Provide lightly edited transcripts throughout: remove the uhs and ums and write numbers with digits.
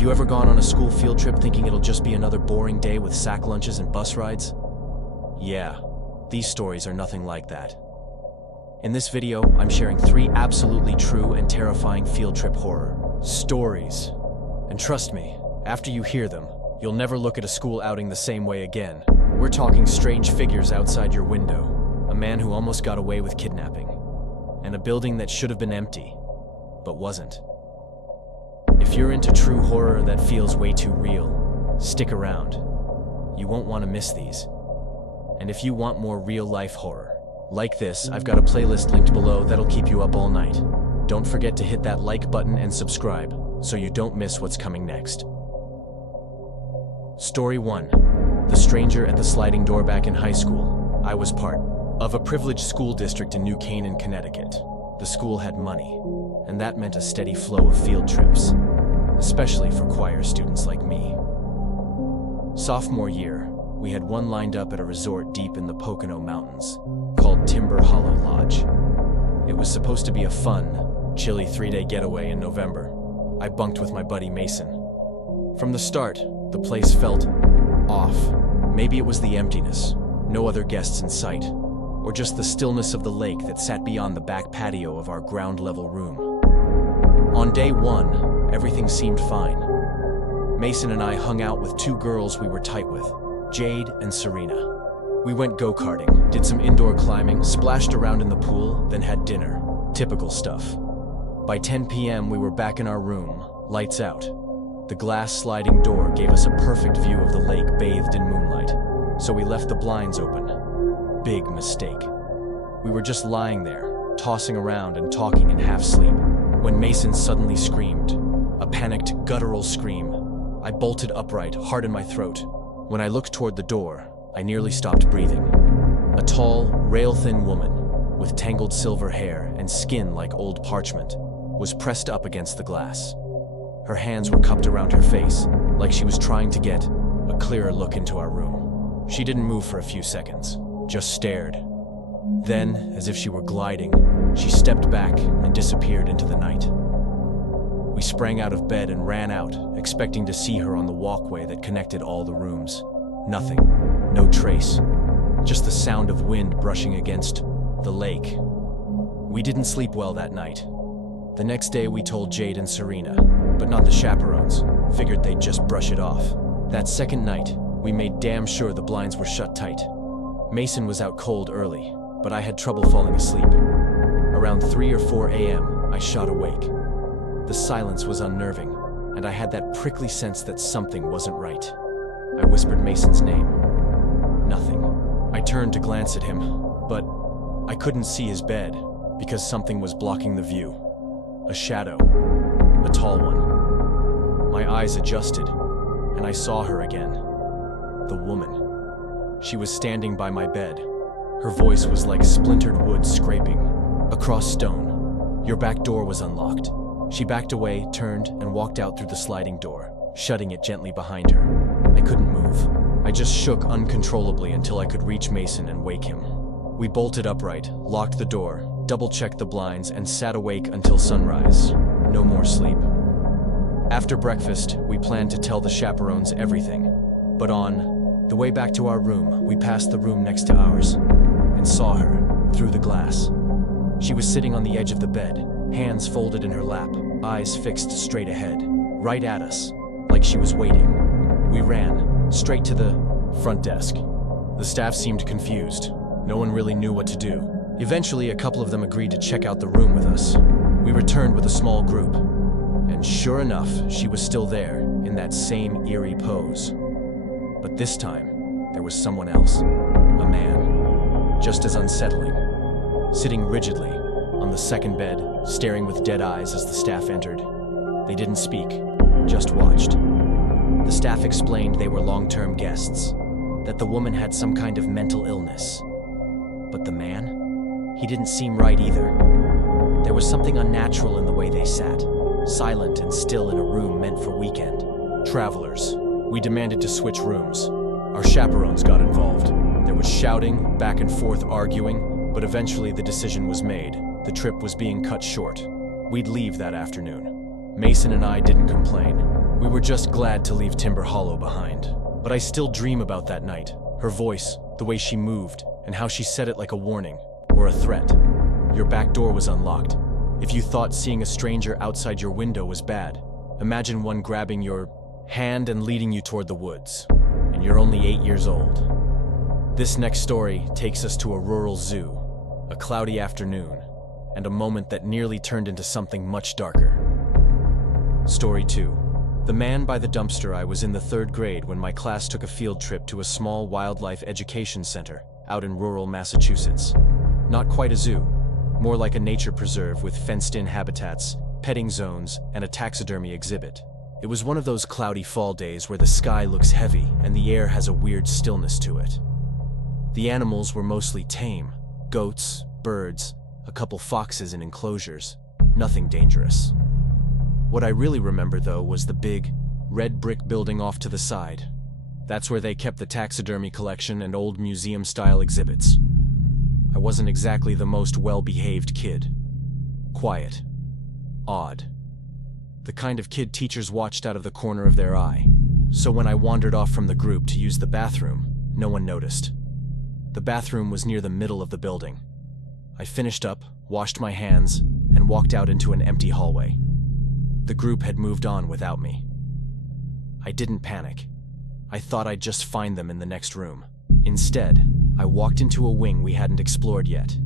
you ever gone on a school field trip thinking it'll just be another boring day with sack lunches and bus rides? Yeah, these stories are nothing like that. In this video, I'm sharing 3 absolutely true and terrifying field trip horror stories. And trust me, after you hear them, you'll never look at a school outing the same way again. We're talking strange figures outside your window, a man who almost got away with kidnapping, and a building that should have been empty, but wasn't. If you're into true horror that feels way too real, stick around. You won't want to miss these. And if you want more real-life horror, like this, I've got a playlist linked below that'll keep you up all night. Don't forget to hit that like button and subscribe, so you don't miss what's coming next. Story 1. The stranger at the sliding door. Back in high school, I was part of a privileged school district in New Canaan, Connecticut. The school had money, and that meant a steady flow of field trips, especially for choir students like me. Sophomore year, we had one lined up at a resort deep in the Pocono Mountains, called Timber Hollow Lodge. It was supposed to be a fun, chilly 3-day getaway in November. I bunked with my buddy Mason. From the start, the place felt off. Maybe it was the emptiness, no other guests in sight, or just the stillness of the lake that sat beyond the back patio of our ground-level room. On day 1, everything seemed fine. Mason and I hung out with 2 girls we were tight with, Jade and Serena. We went go-karting, did some indoor climbing, splashed around in the pool, then had dinner. Typical stuff. By 10 p.m. we were back in our room, lights out. The glass sliding door gave us a perfect view of the lake bathed in moonlight, so we left the blinds open. Big mistake. We were just lying there, tossing around and talking in half-sleep, when Mason suddenly screamed. A panicked, guttural scream. I bolted upright, heart in my throat. When I looked toward the door, I nearly stopped breathing. A tall, rail-thin woman, with tangled silver hair and skin like old parchment, was pressed up against the glass. Her hands were cupped around her face, like she was trying to get a clearer look into our room. She didn't move for a few seconds, just stared. Then, as if she were gliding, she stepped back and disappeared into the night. We sprang out of bed and ran out, expecting to see her on the walkway that connected all the rooms. Nothing, no trace, just the sound of wind brushing against the lake. We didn't sleep well that night. The next day we told Jade and Serena, but not the chaperones. Figured they'd just brush it off. That second night, we made damn sure the blinds were shut tight. Mason was out cold early, but I had trouble falling asleep. Around 3 or 4 a.m., I shot awake. The silence was unnerving, and I had that prickly sense that something wasn't right. I whispered Mason's name. Nothing. I turned to glance at him, but I couldn't see his bed because something was blocking the view. A shadow. A tall one. My eyes adjusted, and I saw her again. The woman. She was standing by my bed. Her voice was like splintered wood scraping across stone. Your back door was unlocked. She backed away, turned, and walked out through the sliding door, shutting it gently behind her. I couldn't move. I just shook uncontrollably until I could reach Mason and wake him. We bolted upright, locked the door, double-checked the blinds, and sat awake until sunrise. No more sleep. After breakfast, we planned to tell the chaperones everything. But on the way back to our room, we passed the room next to ours and saw her through the glass. She was sitting on the edge of the bed, hands folded in her lap, eyes fixed straight ahead, right at us, like she was waiting. We ran straight to the front desk. The staff seemed confused. No one really knew what to do. Eventually, a couple of them agreed to check out the room with us. We returned with a small group, and sure enough, she was still there, in that same eerie pose. But this time, there was someone else. A man. Just as unsettling. Sitting rigidly on the second bed, staring with dead eyes as the staff entered. They didn't speak, just watched. The staff explained they were long-term guests, that the woman had some kind of mental illness. But the man? He didn't seem right either. There was something unnatural in the way they sat, silent and still in a room meant for weekend travelers. We demanded to switch rooms. Our chaperones got involved. There was shouting, back and forth arguing, but eventually the decision was made. The trip was being cut short. We'd leave that afternoon. Mason and I didn't complain. We were just glad to leave Timber Hollow behind. But I still dream about that night. Her voice, the way she moved, and how she said it like a warning or a threat. Your back door was unlocked. If you thought seeing a stranger outside your window was bad, imagine one grabbing your hand and leading you toward the woods. And you're only 8 years old. This next story takes us to a rural zoo, a cloudy afternoon, and a moment that nearly turned into something much darker. Story 2. The man by the dumpster. I was in the 3rd grade when my class took a field trip to a small wildlife education center out in rural Massachusetts. Not quite a zoo, more like a nature preserve with fenced-in habitats, petting zones, and a taxidermy exhibit. It was one of those cloudy fall days where the sky looks heavy and the air has a weird stillness to it. The animals were mostly tame: goats, birds, a couple foxes in enclosures, nothing dangerous. What I really remember, though, was the big, red brick building off to the side. That's where they kept the taxidermy collection and old museum-style exhibits. I wasn't exactly the most well-behaved kid. Quiet. Odd. The kind of kid teachers watched out of the corner of their eye. So when I wandered off from the group to use the bathroom, no one noticed. The bathroom was near the middle of the building. I finished up, washed my hands, and walked out into an empty hallway. The group had moved on without me. I didn't panic. I thought I'd just find them in the next room. Instead, I walked into a wing we hadn't explored yet.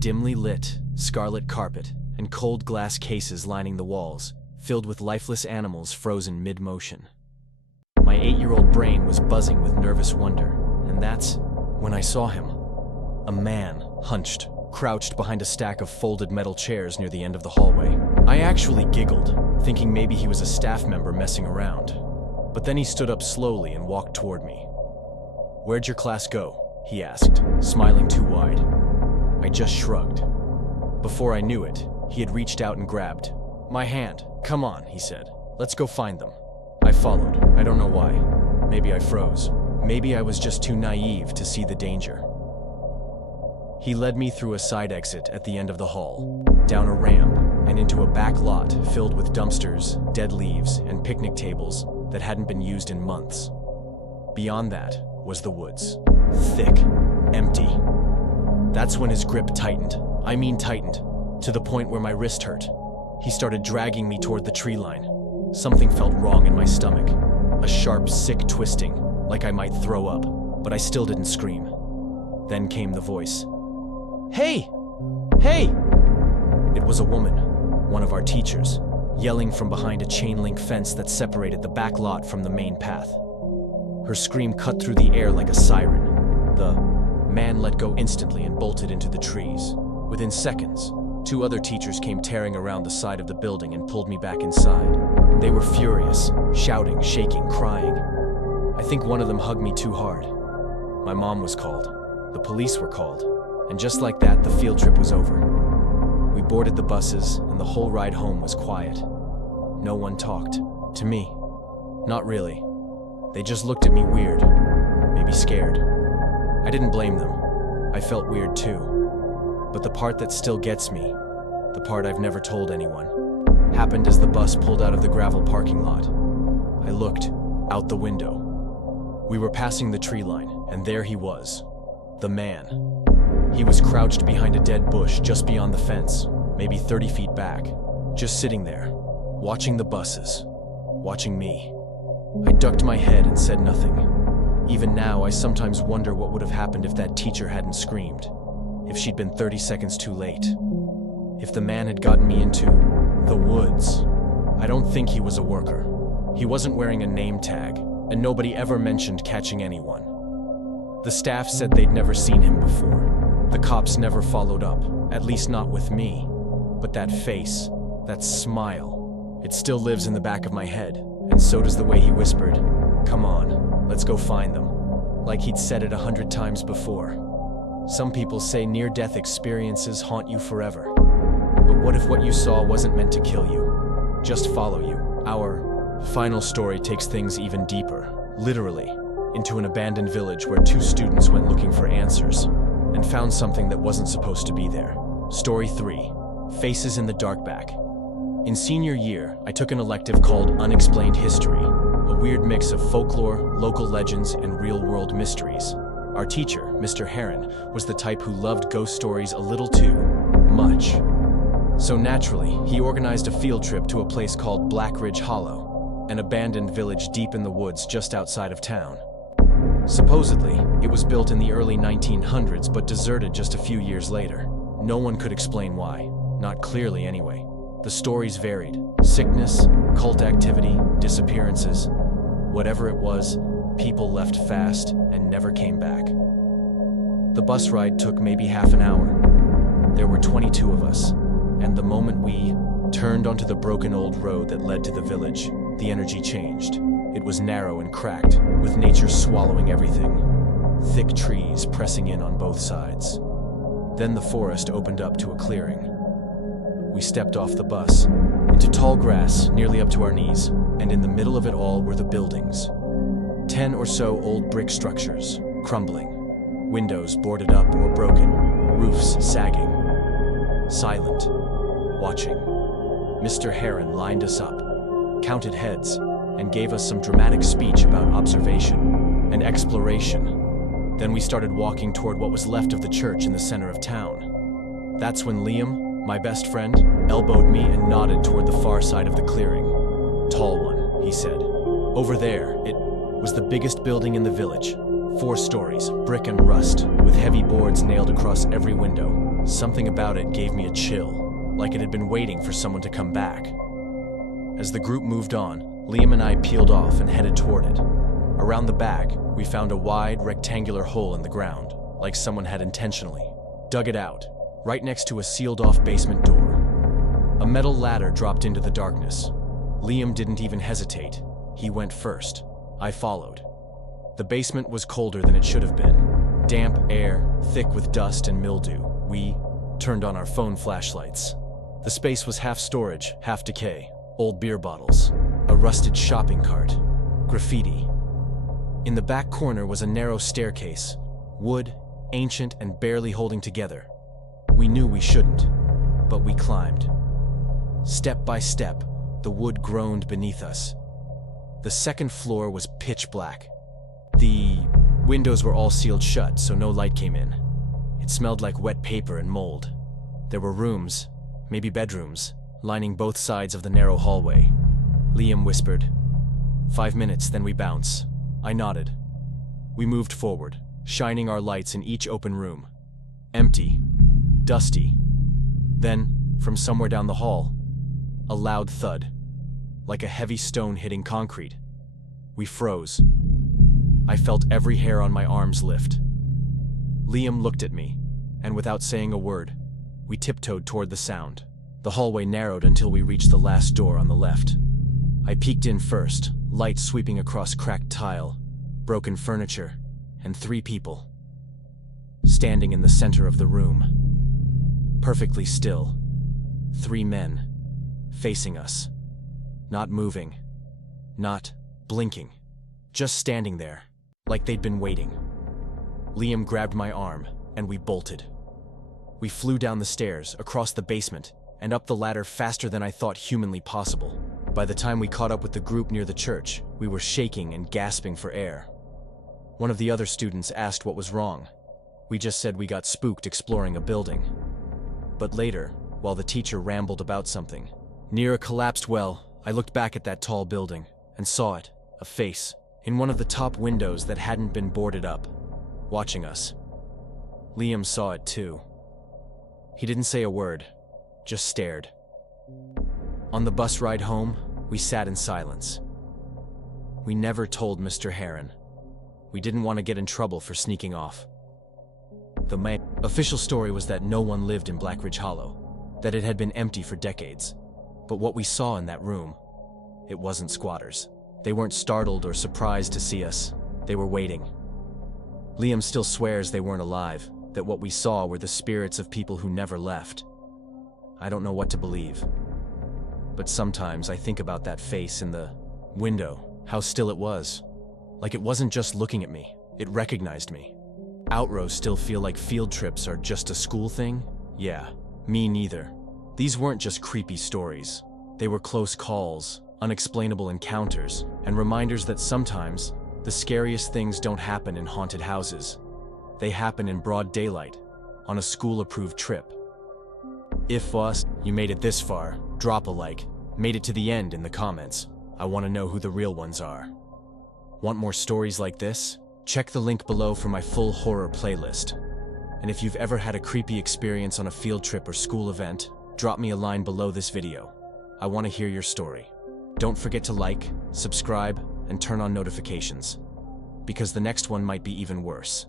Dimly lit, scarlet carpet, and cold glass cases lining the walls, filled with lifeless animals frozen mid-motion. My 8-year-old brain was buzzing with nervous wonder, and that's when I saw him. A man, hunched, crouched behind a stack of folded metal chairs near the end of the hallway. I actually giggled, thinking maybe he was a staff member messing around. But then he stood up slowly and walked toward me. "Where'd your class go?" he asked, smiling too wide. I just shrugged. Before I knew it, he had reached out and grabbed my hand. "Come on," he said. "Let's go find them." I followed. I don't know why. Maybe I froze. Maybe I was just too naive to see the danger. He led me through a side exit at the end of the hall, down a ramp, and into a back lot filled with dumpsters, dead leaves, and picnic tables that hadn't been used in months. Beyond that was the woods. Thick, empty. That's when his grip tightened. I mean tightened, to the point where my wrist hurt. He started dragging me toward the tree line. Something felt wrong in my stomach. A sharp, sick twisting, like I might throw up, but I still didn't scream. Then came the voice. "Hey! Hey!" It was a woman, one of our teachers, yelling from behind a chain-link fence that separated the back lot from the main path. Her scream cut through the air like a siren. The man let go instantly and bolted into the trees. Within seconds, 2 other teachers came tearing around the side of the building and pulled me back inside. They were furious, shouting, shaking, crying. I think one of them hugged me too hard. My mom was called. The police were called. And just like that, the field trip was over. We boarded the buses, and the whole ride home was quiet. No one talked. To me. Not really. They just looked at me weird. Maybe scared. I didn't blame them. I felt weird too. But the part that still gets me, the part I've never told anyone, happened as the bus pulled out of the gravel parking lot. I looked out the window. We were passing the tree line, and there he was. The man. He was crouched behind a dead bush just beyond the fence, maybe 30 feet back, just sitting there, watching the buses, watching me. I ducked my head and said nothing. Even now, I sometimes wonder what would have happened if that teacher hadn't screamed, if she'd been 30 seconds too late, if the man had gotten me into the woods. I don't think he was a worker. He wasn't wearing a name tag, and nobody ever mentioned catching anyone. The staff said they'd never seen him before. The cops never followed up, at least not with me. But that face, that smile, it still lives in the back of my head, and so does the way he whispered, "Come on, let's go find them," like he'd said it 100 times before. Some people say near-death experiences haunt you forever. But what if what you saw wasn't meant to kill you, just follow you? Our final story takes things even deeper, literally, into an abandoned village where 2 students went looking for answers and found something that wasn't supposed to be there. Story 3. Faces in the Dark. Back In senior year, I took an elective called Unexplained History, a weird mix of folklore, local legends, and real-world mysteries. Our teacher, Mr. Heron, was the type who loved ghost stories a little too much. So naturally, he organized a field trip to a place called Black Ridge Hollow, an abandoned village deep in the woods just outside of town. Supposedly, it was built in the early 1900s but deserted just a few years later. No one could explain why, not clearly anyway. The stories varied: sickness, cult activity, disappearances. Whatever it was, people left fast and never came back. The bus ride took maybe half an hour. There were 22 of us, and the moment we turned onto the broken old road that led to the village, the energy changed. It was narrow and cracked, with nature swallowing everything. Thick trees pressing in on both sides. Then the forest opened up to a clearing. We stepped off the bus, into tall grass nearly up to our knees, and in the middle of it all were the buildings. 10 or so old brick structures, crumbling. Windows boarded up or broken, roofs sagging. Silent, watching. Mr. Heron lined us up, counted heads, and gave us some dramatic speech about observation and exploration. Then we started walking toward what was left of the church in the center of town. That's when Liam, my best friend, elbowed me and nodded toward the far side of the clearing. "Tall one," he said. "Over there, it was the biggest building in the village. 4 stories, brick and rust, with heavy boards nailed across every window. Something about it gave me a chill, like it had been waiting for someone to come back." As the group moved on, Liam and I peeled off and headed toward it. Around the back, we found a wide, rectangular hole in the ground, like someone had intentionally dug it out, right next to a sealed-off basement door. A metal ladder dropped into the darkness. Liam didn't even hesitate. He went first. I followed. The basement was colder than it should have been. Damp air, thick with dust and mildew. We turned on our phone flashlights. The space was half storage, half decay. Old beer bottles, a rusted shopping cart, graffiti. In the back corner was a narrow staircase, wood, ancient and barely holding together. We knew we shouldn't, but we climbed. Step by step, the wood groaned beneath us. The second floor was pitch black. The windows were all sealed shut, so no light came in. It smelled like wet paper and mold. There were rooms, maybe bedrooms, lining both sides of the narrow hallway. Liam whispered, "5 minutes, then we bounce." I nodded. We moved forward, shining our lights in each open room. Empty, dusty. Then, from somewhere down the hall, a loud thud, like a heavy stone hitting concrete. We froze. I felt every hair on my arms lift. Liam looked at me, and without saying a word, we tiptoed toward the sound. The hallway narrowed until we reached the last door on the left. I peeked in first, light sweeping across cracked tile, broken furniture, and 3 people. Standing in the center of the room. Perfectly still. 3 men, facing us. Not moving. Not blinking. Just standing there, like they'd been waiting. Liam grabbed my arm, and we bolted. We flew down the stairs, across the basement, and up the ladder faster than I thought humanly possible. By the time we caught up with the group near the church, we were shaking and gasping for air. One of the other students asked what was wrong. We just said we got spooked exploring a building. But later, while the teacher rambled about something, near a collapsed well, I looked back at that tall building and saw it, a face, in one of the top windows that hadn't been boarded up, watching us. Liam saw it too. He didn't say a word, just stared. On the bus ride home, we sat in silence. We never told Mr. Heron. We didn't want to get in trouble for sneaking off. The official story was that no one lived in Black Ridge Hollow, that it had been empty for decades. But what we saw in that room, it wasn't squatters. They weren't startled or surprised to see us. They were waiting. Liam still swears they weren't alive, that what we saw were the spirits of people who never left. I don't know what to believe. But sometimes I think about that face in the window, how still it was. Like it wasn't just looking at me, it recognized me. Outrows still feel like field trips are just a school thing? Yeah, me neither. These weren't just creepy stories. They were close calls, unexplainable encounters, and reminders that sometimes the scariest things don't happen in haunted houses. They happen in broad daylight, on a school-approved trip. If you made it this far, drop a like. Made it to the end in the comments. I want to know who the real ones are. Want more stories like this? Check the link below for my full horror playlist. And if you've ever had a creepy experience on a field trip or school event, drop me a line below this video. I want to hear your story. Don't forget to like, subscribe, and turn on notifications, because the next one might be even worse.